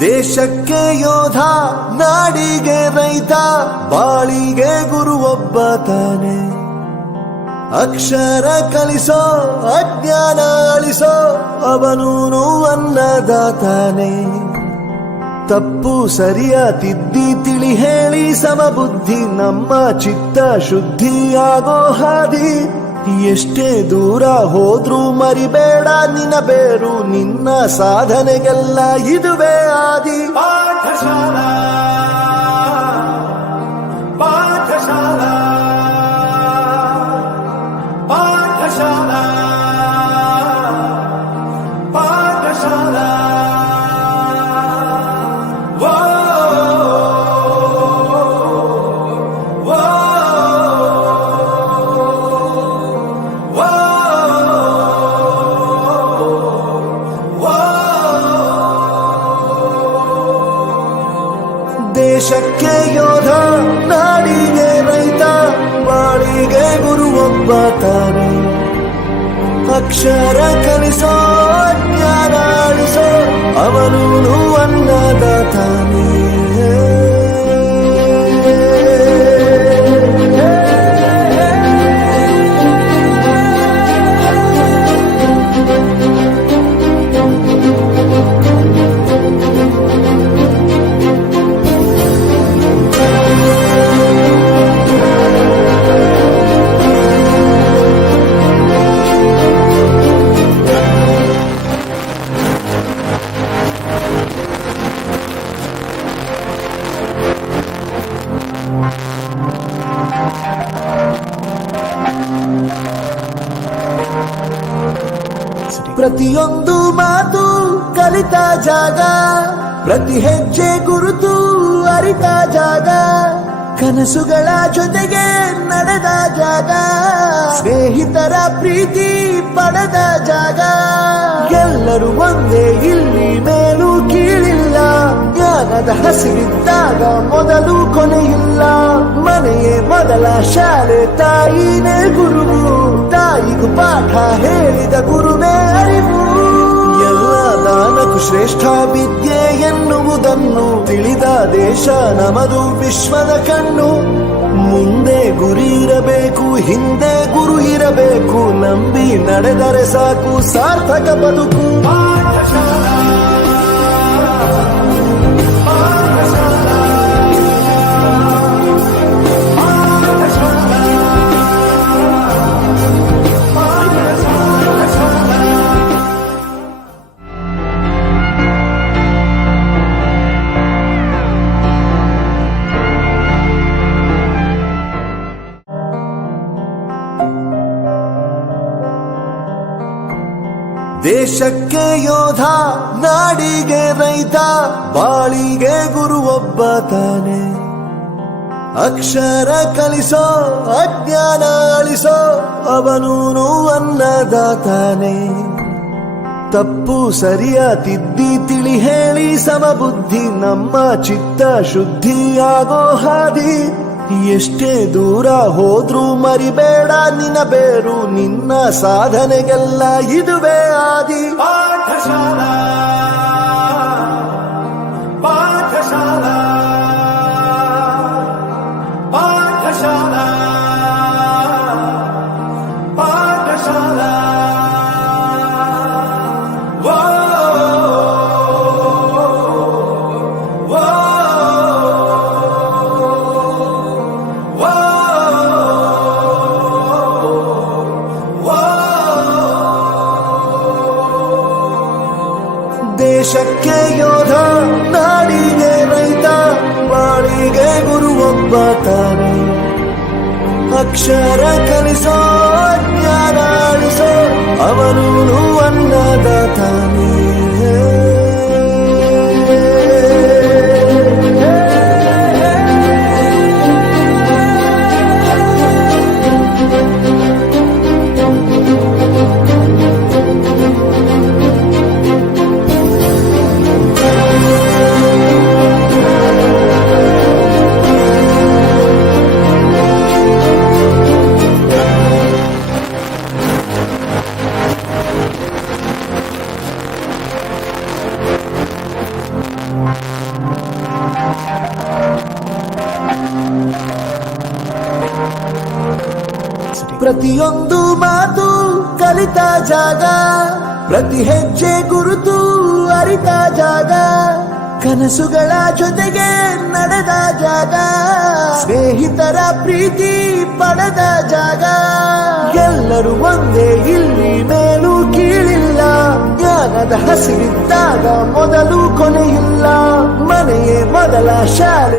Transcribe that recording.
ದೇಶಕ್ಕೆ ಯೋಧ, ನಾಡಿಗೆ ರೈತ, ಬಾಳಿಗೆ ಗುರು ಒಬ್ಬ ತಾನೆ. ಅಕ್ಷರ ಕಲಿಸೋ, ಅಜ್ಞಾನ ಅಳಿಸೋ, ಅವನೂನು ಅನ್ನದಾತಾನೆ. ತಪ್ಪು ಸರಿಯ ತಿದ್ದಿ ತಿಳಿ ಹೇಳಿ ಸಮಬುದ್ಧಿ ನಮ್ಮ ಚಿತ್ತ ಶುದ್ಧಿಯಾಗೋ ಹಾದಿ. ಎಷ್ಟೇ ದೂರ ಹೋದ್ರೂ ಮರಿಬೇಡ ನಿನ್ನ ಬೇರು, ನಿನ್ನ ಸಾಧನೆಗೆಲ್ಲ ಇದುವೇ ಆದಿ. ಪಾಠಶಾಲಾ ಪಾಠಶಾಲಾ ಪಾಠಶಾಲಾ ಪಾಠಶಾಲಾ. ದೇಶಕ್ಕೆ ಯೋಧ, ನಾಡಿಗೆ ರೈತ, ಬಾಳಿಗೆ ಗುರು ಒಬ್ಬ ತಾನೆ. ಅಕ್ಷರ ಕಲಿಸೋ, ಜ್ಞಾನ ಅಳಿಸೋ, ಅವನೂನು ಅನ್ನದಾತಾನೆ. ಪ್ರತಿಯೊಂದು ಮಾತು ಕಲಿತ ಜಾಗ, ಪ್ರತಿ ಹೆಜ್ಜೆ ಗುರುತು ಅರಿತ ಜಾಗ, ಕನಸುಗಳ ಜೊತೆಗೆ ನಡೆದ ಜಾಗ, ಸ್ನೇಹಿತರ ಪ್ರೀತಿ ಪಡೆದ ಜಾಗ. ಎಲ್ಲರೂ ಒಂದೇ, ಇಲ್ಲಿ ಮೇಲೂ ಕೀಳಿಲ್ಲ, ಜ್ಞಾನದ ಹಸಿವಿದ್ದಾಗ ಮೊದಲು ಕೊನೆಯಿಲ್ಲ. ಮನೆಯೇ ಮೊದಲ ಶಾಲೆ, ತಾಯಿನೇ ಗುರುವು, ತಾಯಿಗೂ ಪಾಠ ಹೇಳಿದ ಗುರುವೇ ಅರಿವು. ಎಲ್ಲ ದಾನಕ್ಕೂ ಶ್ರೇಷ್ಠ ವಿದ್ಯೆ ಎನ್ನುವುದನ್ನು ತಿಳಿದ ದೇಶ ನಮದು, ವಿಶ್ವದ ಕಣ್ಣು. ಮುಂದೆ ಗುರಿ ಇರಬೇಕು, ಹಿಂದೆ ಗುರು ಇರಬೇಕು, ನಂಬಿ ನಡೆದರೆ ಸಾಕು ಸಾರ್ಥಕ ಬದುಕು. ಪಾಠಶಾಲಾ ದೇಶಕ್ಕೆ ಯೋಧ, ನಾಡಿಗೆ ರೈತ, ಬಾಳಿಗೆ ಗುರು ಒಬ್ಬ ತಾನೆ. ಅಕ್ಷರ ಕಲಿಸೋ, ಅಜ್ಞಾನ ಅಳಿಸೋ, ಅವನೂನು ಅನ್ನದಾತಾನೆ. ತಪ್ಪು ಸರಿಯ ತಿದ್ದಿ ತಿಳಿ ಹೇಳಿ ಸಮಬುದ್ಧಿ ನಮ್ಮ ಚಿತ್ತ ಶುದ್ಧಿಯಾಗೋ ಹಾದಿ. ಎಷ್ಟೇ ದೂರ ಹೋದ್ರೂ ಮರಿಬೇಡ ನಿನ್ನ ಬೇರು, ನಿನ್ನ ಸಾಧನೆಗೆಲ್ಲ ಇದುವೇ ಆದಿ. ಪಾಠಶಾಲಾ ಪಾಠಶಾಲಾ ಪಾಠಶಾಲಾ ಪಾಠಶಾಲಾ. ದೇಶಕ್ಕೆ ಯೋಧ, ನಾಡಿಗೆ ರೈತ, ಬಾಳಿಗೆ ಗುರು ಒಬ್ಬ ತಾನೆ. ಅಕ್ಷರ ಕಲಿಸೋ, ಜ್ಞಾನ ಅಳಿಸೋ, ಅವನೂನು ಅನ್ನದಾತಾನೆ. ಪ್ರತಿಯೊಂದು ಮಾತು ಕಲಿತ ಜಾಗ, ಪ್ರತಿ ಹೆಜ್ಜೆ ಗುರುತು ಅರಿತ ಜಾಗ, ಕನಸುಗಳ ಜೊತೆಗೆ ನಡೆದ ಜಾಗ, ಸ್ನೇಹಿತರ ಪ್ರೀತಿ ಪಡೆದ ಜಾಗ. ಎಲ್ಲರೂ ಒಂದೇ, ಇಲ್ಲಿ ಮೇಲೂ ಕೀಳಿಲ್ಲ, ಜ್ಞಾನದ ಹಸಿವಿದ್ದಾಗ ಮೊದಲು ಕೊನೆಯಿಲ್ಲ, ಮನೆಯೇ ಮೊದಲ ಶಾಲೆ.